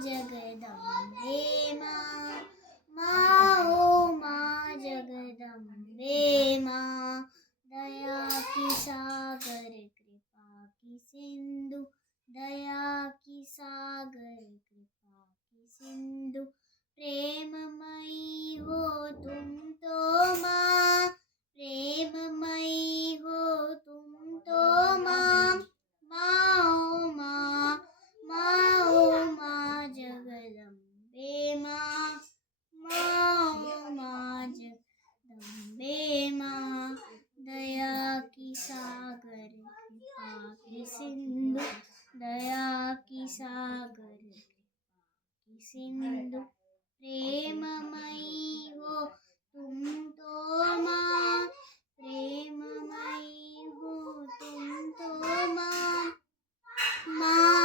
जगदम्बे माँ, माँ हो माँ जगदम्बे माँ, दया की सागर कृपा की सिंधु, दया की सागर कृपा की सिंधु, प्रेममयी हो तुम तो माँ, प्रेममयी हो तुम तो माँ, माँ हो माँ, माँ हो माँ जगदम्बे माँ, माँ हो माँ जगदम्बे माँ, दया की सागर कृपा की सिंधु, दया की सागर कृपा की सिंधु, प्रेममयी हो तुम तो माँ, प्रेममयी हो तुम तो माँ, माँ